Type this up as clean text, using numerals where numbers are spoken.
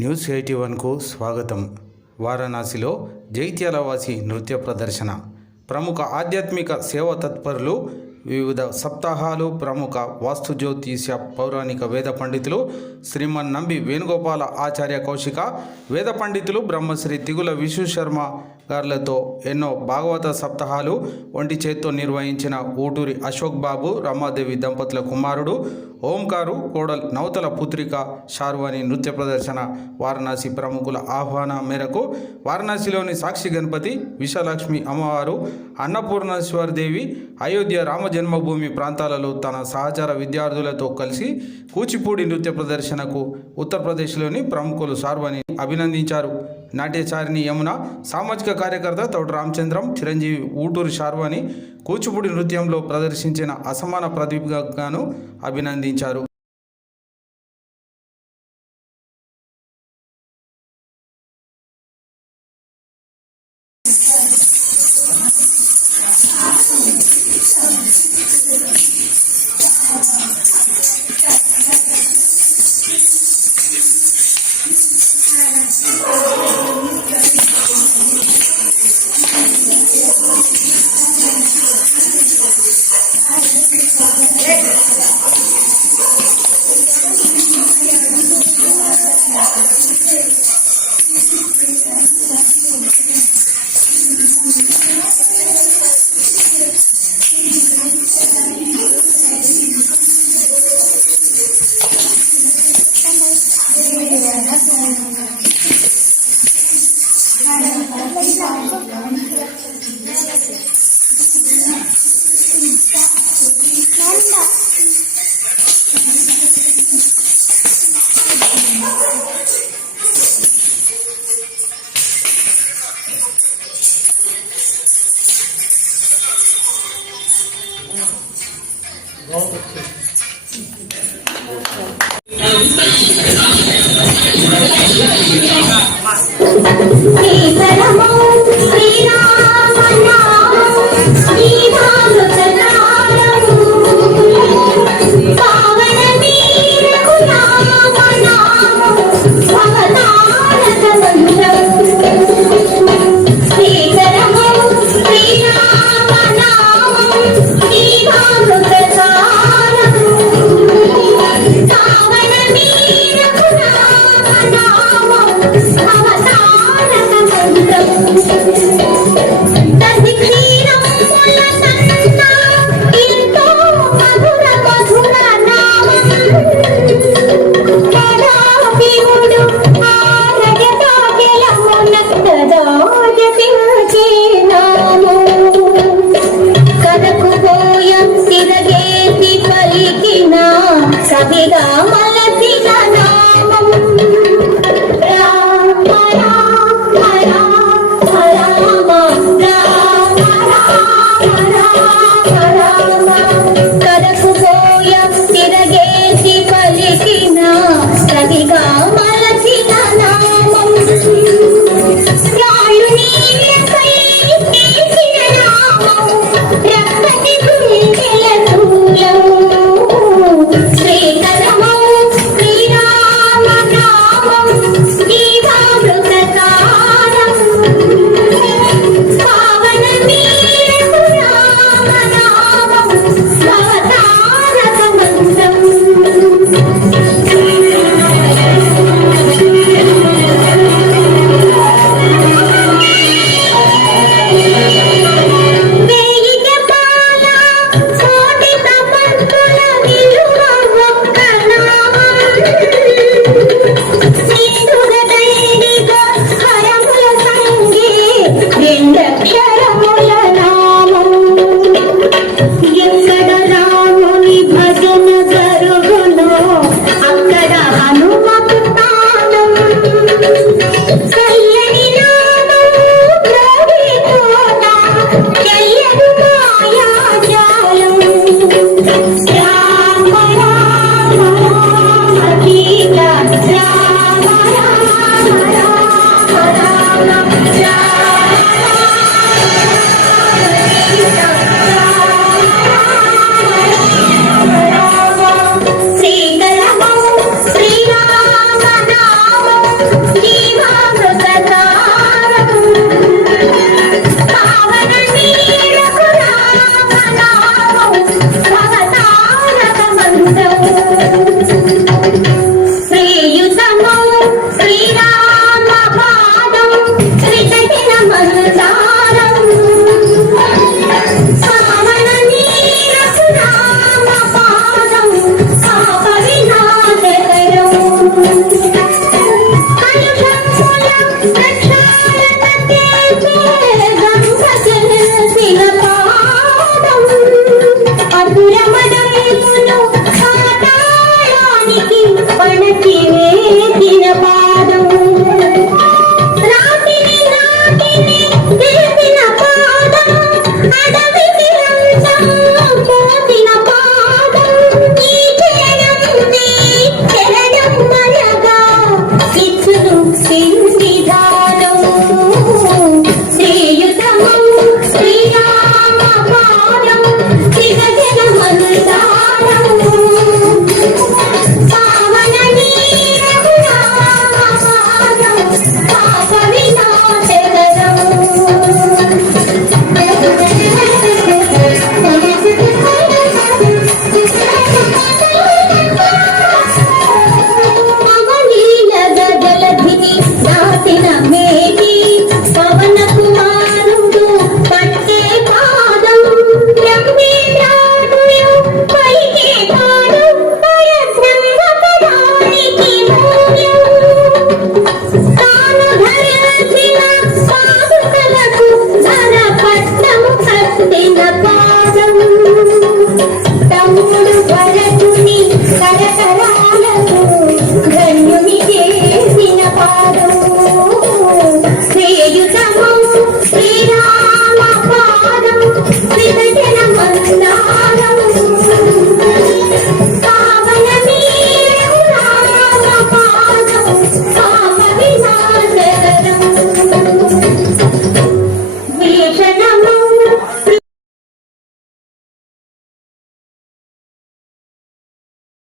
News 81కు స్వాగతం. వారణాసిలో జైత్యాలవాసి నృత్య ప్రదర్శన. ప్రముఖ ఆధ్యాత్మిక సేవా తత్పరులు, వివిధ సప్తాహాలు, ప్రముఖ వాస్తు జ్యోతిష్య పౌరాణిక వేద పండితులు శ్రీమన్ నంబి వేణుగోపాల ఆచార్య కౌశిక, వేద పండితులు బ్రహ్మశ్రీ తిగుల విశ్వ శర్మ గారులతో ఎన్నో భాగవత సప్తాహాలు ఒంటి చేత్తో నిర్వహించిన ఊటూరి అశోక్ బాబు, రమాదేవి దంపతుల కుమారుడు ఓంకారు, కోడల్ నవతల పుత్రిక శార్వాణి నృత్య ప్రదర్శన. వారణాసి ప్రముఖుల ఆహ్వాన మేరకు వారణాసిలోని సాక్షి గణపతి, విశాలక్ష్మి అమ్మవారు, అన్నపూర్ణేశ్వరదేవి, అయోధ్య రామ జన్మభూమి ప్రాంతాలలో తన సహచర విద్యార్థులతో కలిసి కూచిపూడి నృత్య ప్రదర్శనకు ఉత్తరప్రదేశ్లోని ప్రముఖులు శార్వాణిని అభినందించారు. నాట్యచారిణి యమున, సామాజిక కార్యకర్త తోట రామచంద్రం, చిరంజీవి ఊటూరి శార్వాణి కూచిపూడి నృత్యంలో ప్రదర్శించిన అసమాన ప్రతిభగాను అభినందించారు. కరకరాలకు ధన్యుని చేసిన పాద